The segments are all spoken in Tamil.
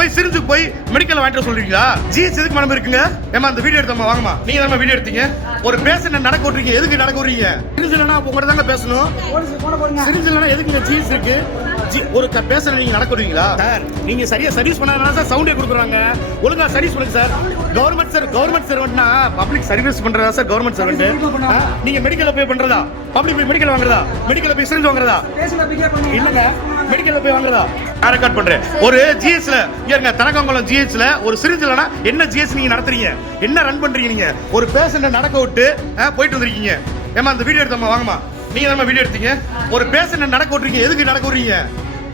போய் சிரிஞ்சு போய் மெடிக்கல் வாங்கிட்டு சொல்றீங்களா? ஜிஎஸ் எதுக்கு மனம் இருக்குங்க? ஏமா அந்த வீடியோ எடுத்தோமா வாங்கம்மா. நீங்க தான் வீடியோ எடுத்தீங்க? ஒரு பேஷண்ட் நடக்க விட்டுறீங்க எதுக்கு நடக்க விடுறீங்க சிரிஞ்சு இல்லைன்னா உங்கள்கிட்ட தாங்க பேசணும். சிரிஞ்சு இல்லைன்னா எதுக்குங்க ஜிஎஸ் இருக்கு? ஒரு பேஷண்ட் நீங்க நடக்க விடுவீங்களா சார் நீங்க சரியா சர்வீஸ் பண்ணாதான் சார் சவுண்டே கொடுக்குறாங்க. ஒழுங்கா சர்வீஸ் பண்ணுங்க சார். கவர்மெண்ட் சார் கவர்மெண்ட் சர்வெண்ட்னா பப்ளிக் சர்வீஸ் பண்றதா சார் கவர்மெண்ட் சர்வெண்ட் நீங்க மெடிக்கல்ல போய் பண்றதா? பப்ளிக் போய் மெடிக்கல் வாங்குறதா? மெடிக்கல்ல போய் சிரிஞ்சு வாங்குறதா? இல்லங்க. மெடிக்கல்ல போய் வாங்குறதா? நான் ரெக்கார்ட் பண்றேன். ஒரு ஜிஎஸ்ல ஏங்க தனக்காங்குளம் ஜிஹெச்ல ஒரு சிரிஞ்சலனா என்ன ஜிஎஸ் நீங்க நடத்துறீங்க? என்ன ரன் பண்றீங்க நீங்க? ஒரு பேஷண்ட நடக்க விட்டு போயிட்டு வந்திருக்கீங்க. ஏமா அந்த வீடியோ எடுத்தோமா வாங்கம்மா. நீங்க தான் வீடியோ எடுத்தீங்க? ஒரு பேஷண்ட நடக்க விட்டுறீங்க எதுக்கு நடக்க விடுறீங்க?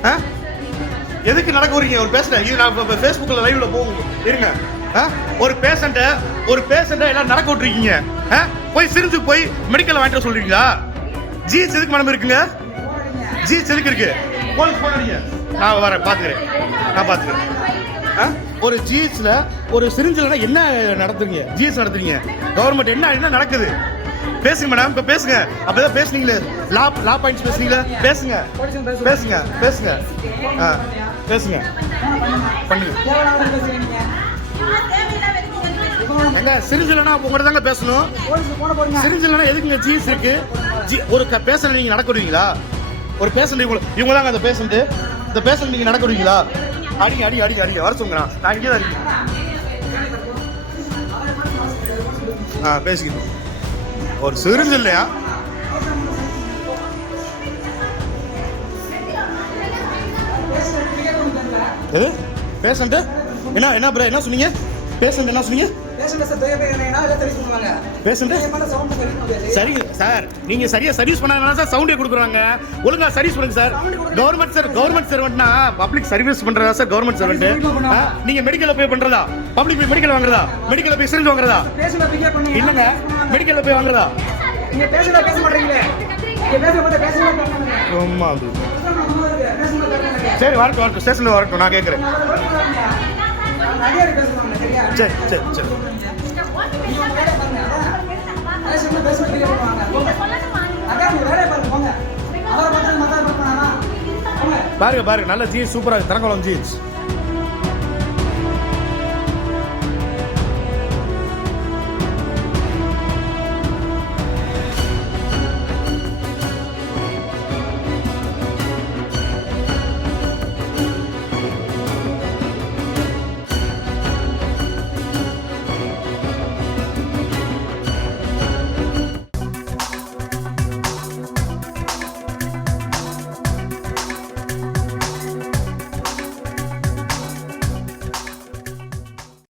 ஆ? எதுக்கு நடக்க விடுறீங்க? ஒரு பேஷண்ட் இது நான் ஃபேஸ்புக்கில் லைவ்ல போகும். இருங்க. ஆ? ஒரு பேஷண்ட ஒரு பேஷண்ட எல்லாம் நடக்க விட்டுருக்கீங்க. ஆ? போய் சிரிஞ்சு போய் மெடிக்கல் வாங்கிட்டு சொல்றீங்களா? ஜிஹெச் எதுக்கு மனம் இருக்குங்க? ஜிஹெச் எதுக்கு இருக்கு? போலீஸ் போனீங்க நான் வரேன் பாத்துக்கிறேன். நான் பாத்துக்கிறேன். ஆ? ஒரு ஜிஹெச்ல ஒரு சிரிஞ்சில் என்ன நடத்துறீங்க? ஜிஹெச் நடத்துறீங்க. கவர்மெண்ட் என்ன என்ன நடக்குது? பேசுங்க மேடம் இப்ப பேசுங்க. அப்பதான் பேசுனீங்களே. லா லா பாயிண்ட்ஸ் பேசுனீங்களே? பேசுங்க. பேசுங்க பேசுங்க. ஆ பேசுங்க. பண்ணுங்க. எங்க சிரிஞ்சிலனா உங்கள்கிட்ட தாங்க பேசணும். சிரிஞ்சிலனா எதுக்குங்க ஜிஎஸ் இருக்கு? ஜி ஒரு பேஷண்ட் நீங்க நடக்க விடுவீங்களா? ஒரு பேஷண்ட் இவங்க இவங்க தாங்க அந்த பேஷண்ட் இந்த பேஷண்ட் நீங்க நடக்க விடுவீங்களா அடிங்க அடி அடிங்க அடிங்க வர சொல்லுங்க நான் இங்கே தான் இருக்கேன். ஆ பேசிக்கிட்டோம் ஒரு சிரிஞ்சு இல்லையா? எது? பேஷண்ட் என்ன என்ன ப்ரோ என்ன சொன்னீங்க? பேஷண்ட் என்ன சொன்னீங்க? சரி சார் நீங்க சரியா சர்வீஸ் பண்ணாதனால சார் சவுண்டே கொடுக்குறாங்க. ஒழுங்கா சர்வீஸ் பண்ணுங்க சார். கவர்மெண்ட் சார் கவர்மெண்ட் சர்வெண்ட்னா பப்ளிக் சர்வீஸ் பண்றதா சார் கவர்மெண்ட் சர்வெண்ட் நீங்க மெடிக்கல்ல போய் பண்றதா? பப்ளிக் போய் மெடிக்கல் வாங்குறதா? மெடிக்கல்ல போய் சிரிஞ்சு வாங்குறதா? இல்லங்க மெடிக்கல்ல போய் வாங்குறதா. சரி வரட்டும் வரட்டும். ஸ்டேஷன்ல வரட்டும் நான் கேட்கறேன் சரி சரி சரி. பாருங்க பாருங்க. நல்ல ஜீன்ஸ் சூப்பராக இருக்கு. தரங்குளம் ஜீன்ஸ்.